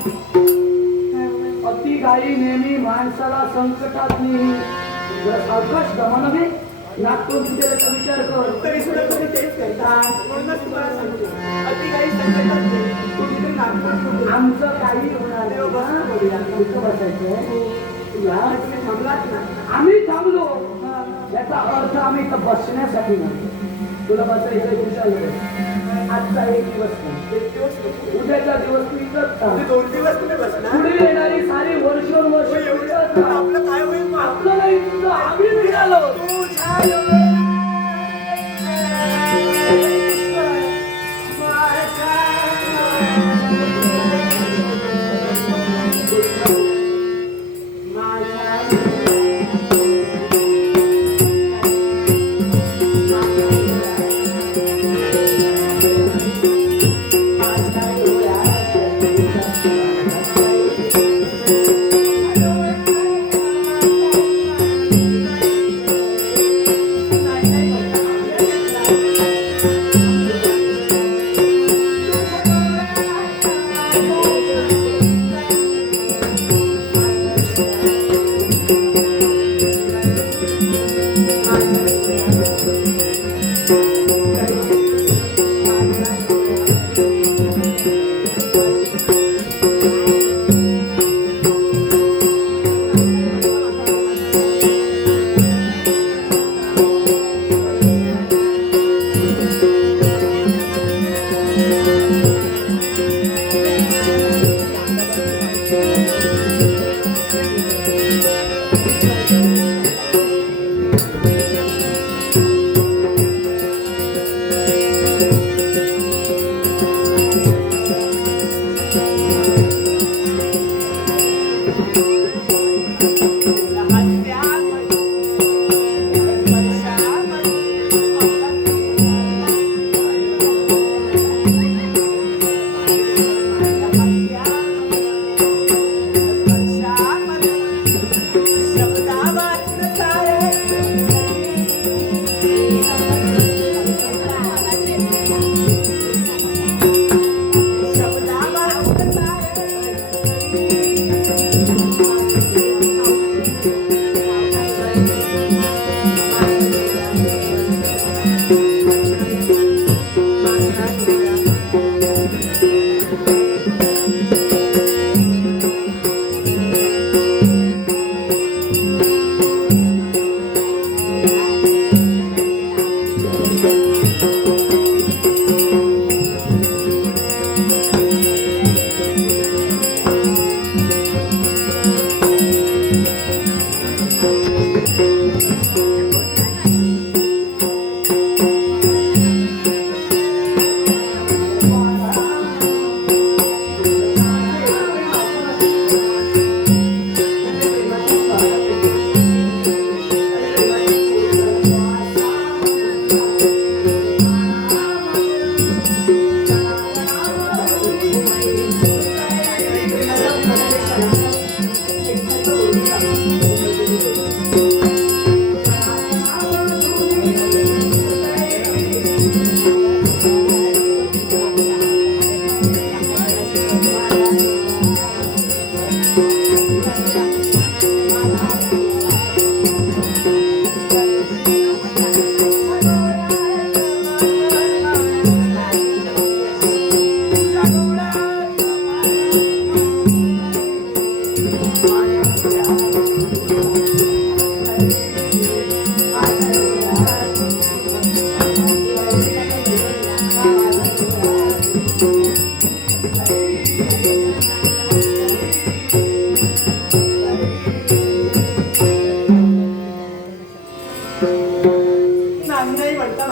अति घाई नेहमी माणसाला संकटात नेहमी जर सावकाश दमाने नागपूर सुटेला विचार कर. तरी सुद्धा तुम्ही तेच करतात. म्हणूनच तुम्हाला सांगतो अति काही संकटात नाही. कुठेतरी नागपूर आमचं काही होणार देव बस बोलूया. इथं बसायचं. तुम्ही थांबलात ना. आम्ही थांबलो याचा अर्थ आम्ही इथं बसण्यासाठी नाही. तुला बसायचं विचारलं आजचा एक दिवस नाही. एक दिवस नको. उद्याचा दिवस तू इथंच थांब. 2 दिवस तुम्ही बसणार. पुढे येणारी सारी वर्षोनवर्ष एवढं आपलं काय होईल मग? आपलं नाही तुझं आम्ही मिळालो.